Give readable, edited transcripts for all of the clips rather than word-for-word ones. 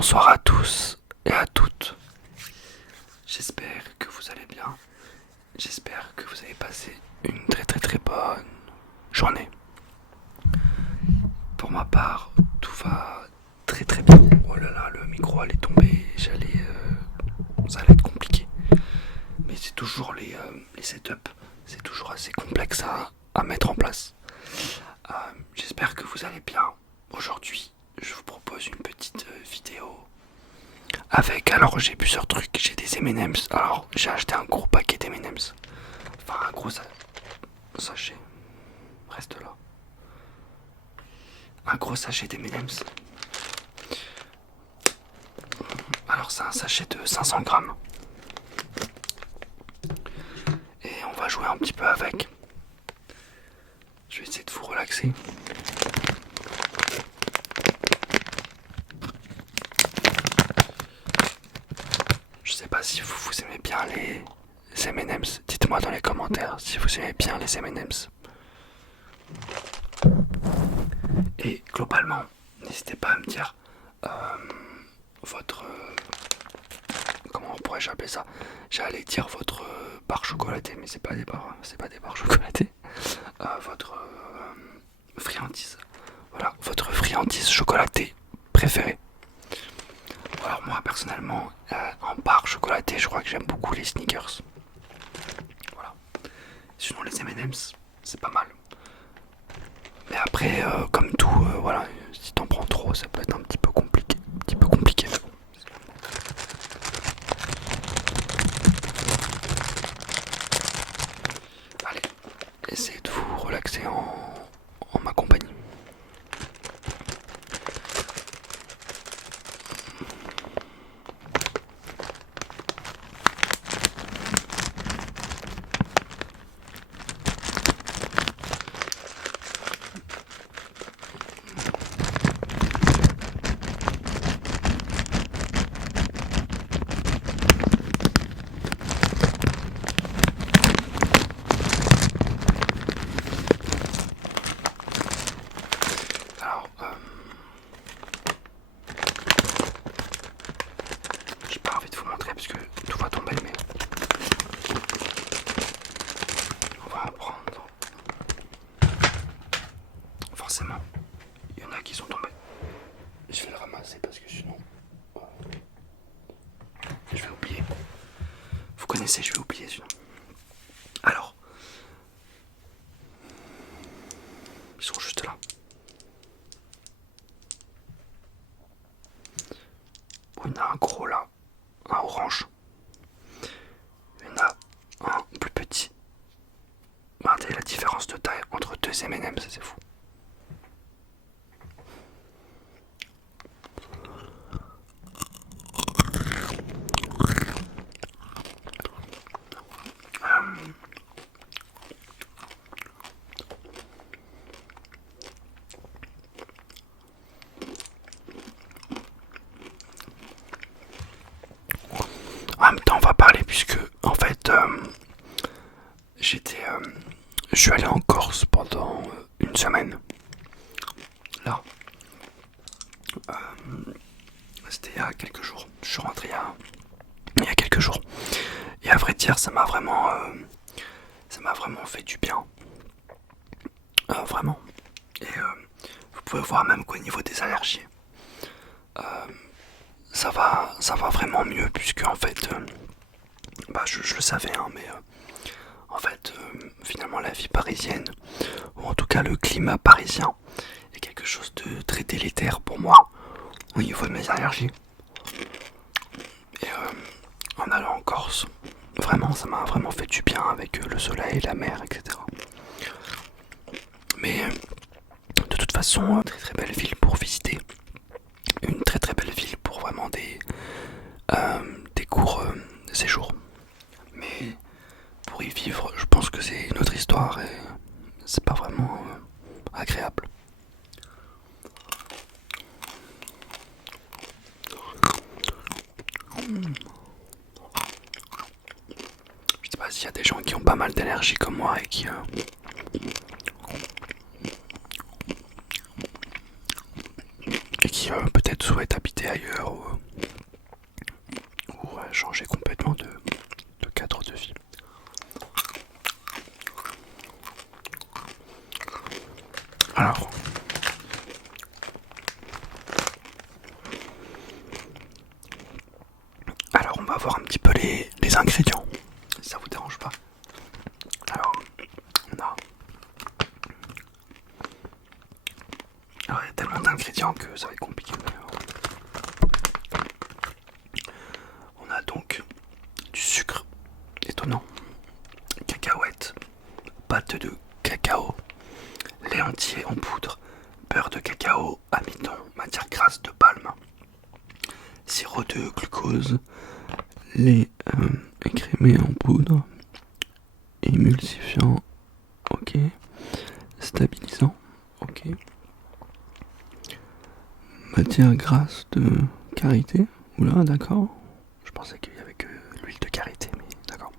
Bonsoir à tous et à toutes. J'espère que vous allez bien. J'espère que vous avez passé une très bonne journée. Pour ma part, tout va très bien. Oh là là, le micro allait tomber. Ça allait être compliqué. Mais c'est toujours les setups. C'est toujours assez complexe à mettre en place. J'espère que vous allez bien. Aujourd'hui, je vous propose une petite vidéo avec, alors j'ai plusieurs trucs, j'ai des M&M's, alors j'ai acheté un gros paquet d'M&M's, enfin un gros sachet, reste là, un gros sachet d'M&M's, alors c'est un sachet de 500 grammes, et on va jouer un petit peu avec, je vais essayer de vous relaxer. Je sais pas si vous aimez bien les M&M's. Dites-moi dans les commentaires si vous aimez bien les M&M's. Et globalement, n'hésitez pas à me dire votre... comment pourrais-je appeler ça? J'allais dire votre barre chocolatée, mais c'est pas des barres chocolatées. Votre friandise. Voilà, votre friandise chocolatée préférée. Alors moi personnellement, en barre chocolatée, je crois que j'aime beaucoup les Snickers. Voilà. Sinon les M&M's, c'est pas mal. Mais après, comme tout, voilà, si t'en prends trop, ça peut être un petit peu compliqué. Allez, essayez de vous relaxer en ma compagnie. Alors, j'ai pas envie de vous montrer parce que tout va tomber, mais on va en prendre. Forcément, il y en a qui sont tombés. Je vais le ramasser parce que sinon, je vais oublier. Vous connaissez, je vais oublier sinon. Alors, ils sont juste là. Il y en a un gros là, un orange. Il y en a un plus petit. Regardez la différence de taille entre deux M&M's, c'est fou. En même temps, on va parler puisque, en fait, je suis allé en Corse pendant une semaine. Là, c'était il y a quelques jours. Je suis rentré il y a quelques jours. Et à vrai dire, ça m'a vraiment fait du bien. Vraiment. Et vous pouvez voir même qu'au niveau des allergies, ça va vraiment mieux puisque en fait, je le savais, hein, mais en fait, finalement la vie parisienne, ou en tout cas le climat parisien, est quelque chose de très délétère pour moi au niveau de mes allergies. Et en allant en Corse, vraiment, ça m'a vraiment fait du bien avec le soleil, la mer, etc. Mais de toute façon, très belle ville pour visiter. Une très belle ville pour vraiment des courts séjours. Mais pour y vivre, je pense que c'est une autre histoire et c'est pas vraiment agréable. Je sais pas s'il y a des gens qui ont pas mal d'énergie comme moi et qui peut-être souhaitent habiter ailleurs ou voir un petit peu les ingrédients, si ça vous dérange pas. Alors, il y a tellement d'ingrédients que ça va être compliqué. On a donc du sucre, étonnant, cacahuètes, pâte de cacao, lait entier en poudre, beurre de cacao, amidon, matière grasse de palme, sirop de glucose, lait écrémé en poudre, émulsifiant, ok, stabilisant, ok, matière grasse de karité, oula d'accord, je pensais qu'il y avait que l'huile de karité, mais d'accord.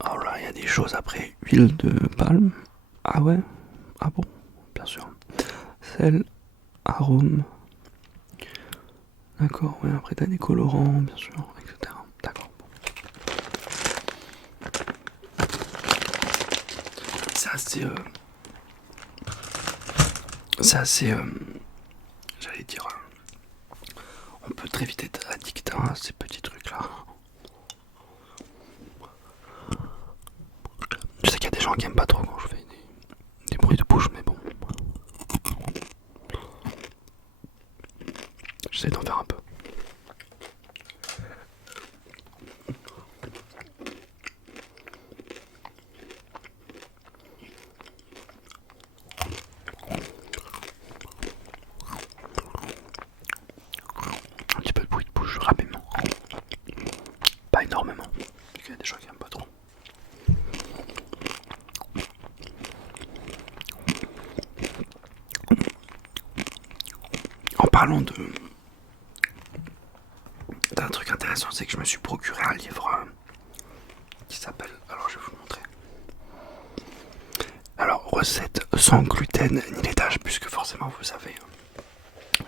Alors là il y a des choses après, huile de palme, ah ouais, ah bon, bien sûr, sel, arôme, d'accord, ouais, après t'as des colorants, bien sûr, etc. D'accord. C'est assez, j'allais dire, on peut très vite être addict à ces petits trucs là. Je sais qu'il y a des gens qui aiment pas trop quand je fais des bruits de bouche, mais bon. J'essaie d'en faire un peu. Un petit peu de bruit de bouche rapidement. Pas énormément. Il y a des gens qui aiment pas trop. En parlant d'un truc intéressant, c'est que je me suis procuré un livre qui s'appelle, alors je vais vous montrer. Alors, recettes sans gluten ni laitage, puisque forcément vous savez,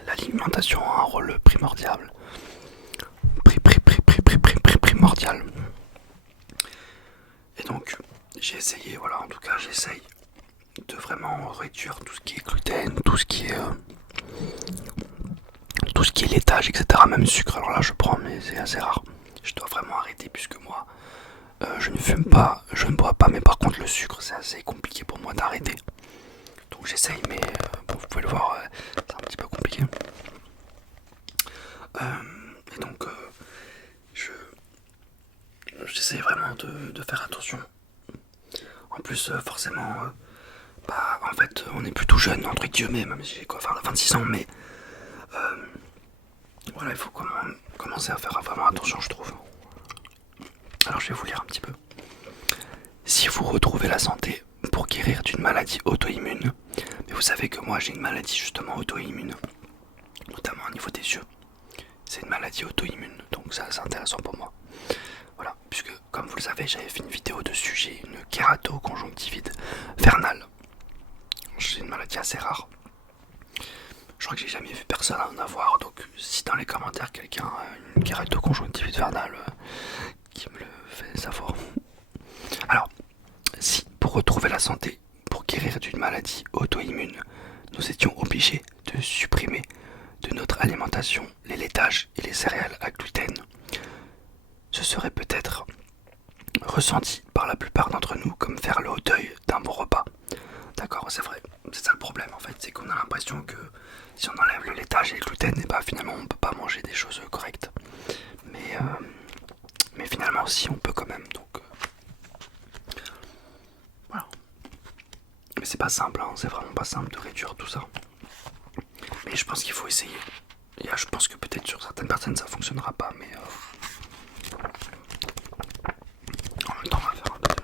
l'alimentation a un rôle primordial. Primordial. Et donc, j'ai essayé, voilà, en tout cas j'essaye de vraiment réduire tout ce qui est gluten, tout ce qui est laitage, etc. Même sucre, alors là je prends, mais c'est assez rare. Je dois vraiment arrêter puisque moi, je ne fume pas, je ne bois pas, mais par contre le sucre c'est assez compliqué pour moi d'arrêter. Donc j'essaye, mais bon, vous pouvez le voir, c'est un petit peu compliqué. Et donc j'essaie vraiment de faire attention. En plus, forcément, en fait, on est plutôt jeune, entre guillemets, même si j'ai 26 ans, mais voilà, il faut commencer à faire vraiment attention, je trouve. Alors, je vais vous lire un petit peu. Si vous retrouvez la santé pour guérir d'une maladie auto-immune, mais vous savez que moi j'ai une maladie justement auto-immune, notamment au niveau des yeux. C'est une maladie auto-immune, donc ça c'est intéressant pour moi. Voilà, puisque comme vous le savez, j'avais fait une vidéo dessus, j'ai une kératoconjonctivite vernale. C'est une maladie assez rare. Je crois que j'ai jamais vu personne en avoir, donc si dans les commentaires quelqu'un a une kératoconjonctivite vernale, qui me le fait savoir. Alors, si pour retrouver la santé, pour guérir d'une maladie auto-immune, nous étions obligés de supprimer de notre alimentation les laitages et les céréales à gluten, ce serait peut-être ressenti par la plupart d'entre nous comme faire le deuil d'un bon repas. D'accord, c'est vrai, c'est ça le problème en fait, c'est qu'on a l'impression que si on enlève le laitage et le gluten, et bah finalement on peut pas manger des choses correctes. Mais finalement si on peut quand même, donc voilà. Mais c'est pas simple, hein, c'est vraiment pas simple de réduire tout ça. Mais je pense qu'il faut essayer. Et je pense que peut-être sur certaines personnes ça fonctionnera pas, mais en même temps on va faire un peu.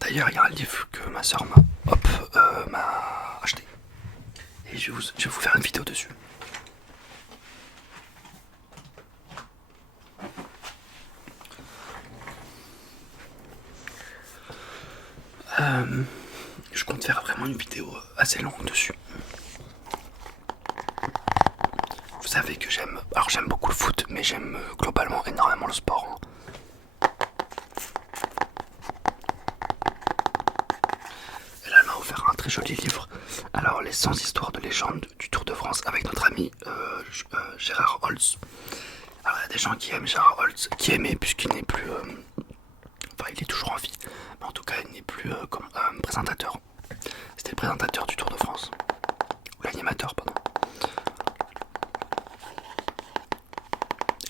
D'ailleurs il y a un livre que ma soeur m'a acheté. Et je vais vous faire une vidéo dessus. Je compte faire vraiment une vidéo assez longue dessus. Vous savez que j'aime beaucoup le foot, mais j'aime globalement énormément le sport. Et là, elle m'a offert un très joli livre Alors, les 100 histoires de légende du Tour de France avec notre ami Gérard Holtz. Alors, il y a des gens qui aiment Gérard Holtz, qui aimaient puisqu'il n'est plus... enfin, il est toujours en vie, mais en tout cas, il n'est plus comme présentateur. C'était le présentateur du Tour de France. Ou l'animateur, pardon.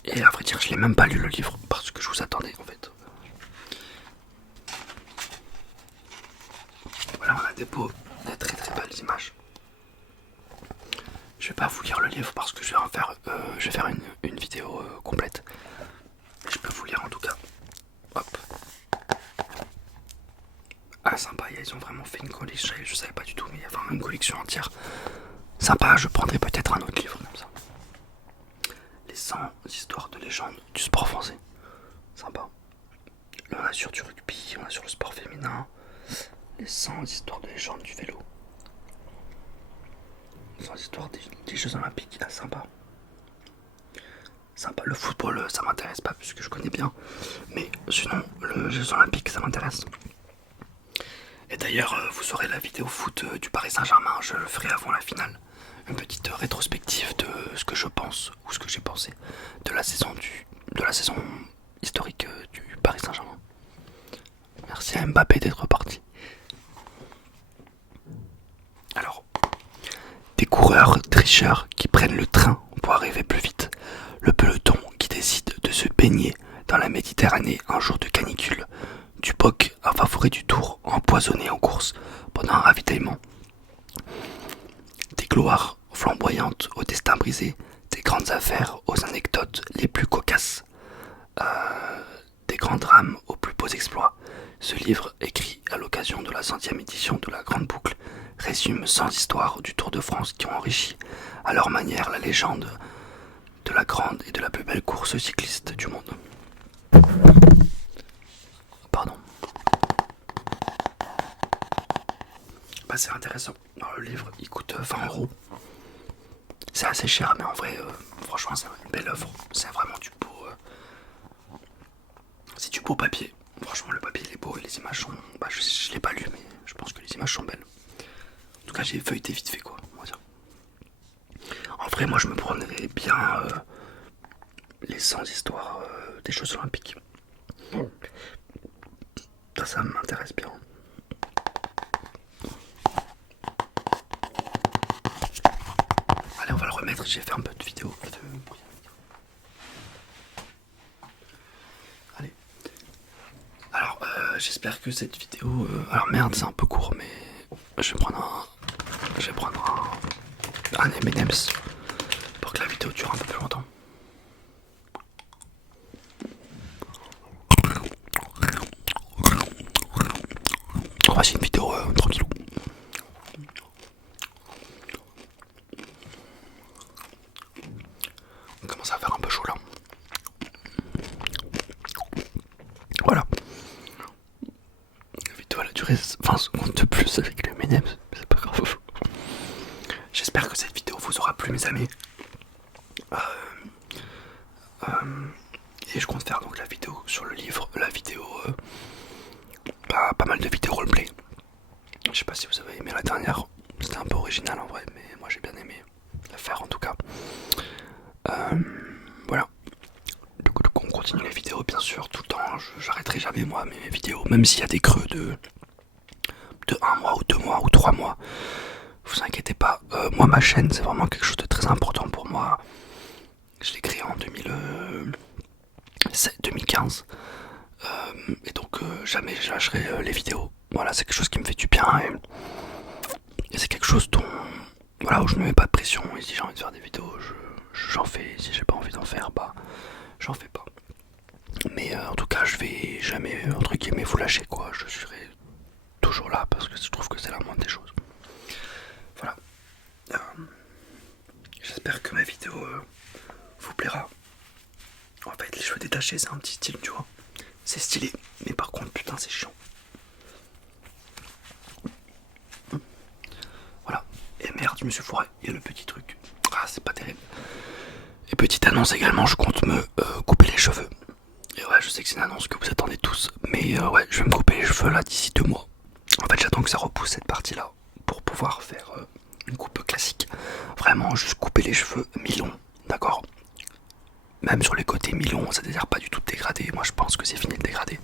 Et à vrai dire, je l'ai même pas lu le livre parce que je vous attendais en fait. Voilà, on a des très très belles images. Je vais pas vous lire le livre parce que je vais faire une vidéo complète. Mais je peux vous lire en tout cas. Hop. Ah sympa, ils ont vraiment fait une collection, je savais pas du tout, mais il y a vraiment une collection entière. Sympa, je prendrai peut-être un autre livre comme ça. Les 100 histoires de légende du sport français. Sympa. Là on a sur du rugby, on a sur le sport féminin. Les 100 histoires de légende du vélo. 100 histoires des Jeux Olympiques. Ah sympa. Sympa. Le football ça m'intéresse pas puisque je connais bien. Mais sinon les Jeux Olympiques ça m'intéresse. Et d'ailleurs vous aurez la vidéo foot du Paris Saint-Germain. Je le ferai avant la finale. Une petite rétrospective de ce que je pense ou ce que j'ai pensé de la saison historique du Paris Saint-Germain. Merci à Mbappé d'être parti. Alors, des coureurs tricheurs qui prennent le train pour arriver plus vite. Le peloton qui décide de se baigner dans la Méditerranée un jour de canicule. Du POC, un favori du Tour, empoisonné en course pendant un ravitaillement. Des gloires flamboyantes au destin brisé, des grandes affaires aux anecdotes les plus cocasses, des grands drames aux plus beaux exploits. Ce livre, écrit à l'occasion de la 100e édition de la Grande Boucle, résume 100 histoires du Tour de France qui ont enrichi à leur manière la légende de la grande et de la plus belle course cycliste du monde. Pardon. Bah c'est intéressant. Alors, le livre il coûte 20€. C'est assez cher mais en vrai franchement c'est une belle œuvre. C'est vraiment du beau. C'est du beau papier. Franchement le papier il est beau et les images sont. Bah je l'ai pas lu mais je pense que les images sont belles. En tout cas j'ai feuilleté vite fait quoi, on va dire. En vrai moi je me prendrais bien les 100 histoires des Jeux Olympiques. Ça m'intéresse bien. Allez on va le remettre, j'ai fait un peu de vidéo. Allez. Alors j'espère que cette vidéo... alors merde c'est un peu court mais je vais prendre un M&M's pour que la vidéo dure un peu plus longtemps. Voici une vidéo tranquillou. On commence à faire un peu chaud là. Voilà. La vidéo elle a duré 20 secondes de plus avec le M&M's, mais c'est pas grave. J'espère que cette vidéo vous aura plu mes amis. Et je compte faire donc la vidéo sur le livre, la vidéo pas mal de vidéos roleplay. Je sais pas si vous avez aimé la dernière, c'était un peu original en vrai, mais moi j'ai bien aimé la faire en tout cas. Voilà. Du coup, on continue les vidéos bien sûr tout le temps, j'arrêterai jamais moi mes vidéos, même s'il y a des creux de 1 mois ou 2 mois ou 3 mois. Vous inquiétez pas, moi ma chaîne c'est vraiment quelque chose de très important pour moi. Je l'ai créée en 2015 et donc jamais je lâcherai les vidéos. Voilà, c'est quelque chose qui me fait du bien et c'est quelque chose dont voilà où je me mets pas de pression. Et si j'ai envie de faire des vidéos, j'en fais. Si j'ai pas envie d'en faire, bah j'en fais pas. Mais en tout cas, je vais jamais entre guillemets vous lâcher quoi. Je serai toujours là parce que je trouve que c'est la moindre des choses. Voilà. J'espère que ma vidéo vous plaira. En fait, les cheveux détachés, c'est un petit style, tu vois. C'est stylé, mais par contre, putain, c'est chiant. Voilà. Et merde, je me suis foiré. Il y a le petit truc. Ah, c'est pas terrible. Et petite annonce également, je compte me couper les cheveux. Et ouais, je sais que c'est une annonce que vous attendez tous. Mais ouais, je vais me couper les cheveux là d'ici 2 mois. En fait, j'attends que ça repousse cette partie-là pour pouvoir faire une coupe classique. Vraiment, juste couper les cheveux mi-long, d'accord? Même sur les côtés mi-long, ça ne pas du tout de dégradé. Moi, je pense que c'est fini de dégradé.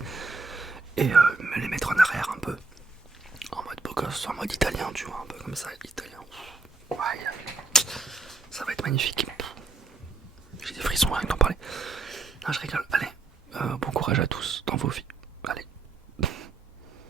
Et me les mettre en arrière un peu. En mode beau gosse, en mode italien, tu vois, un peu comme ça, italien. Ouais, ça va être magnifique. J'ai des frissons rien que d'en parler. Non, je rigole. Allez, bon courage à tous dans vos vies.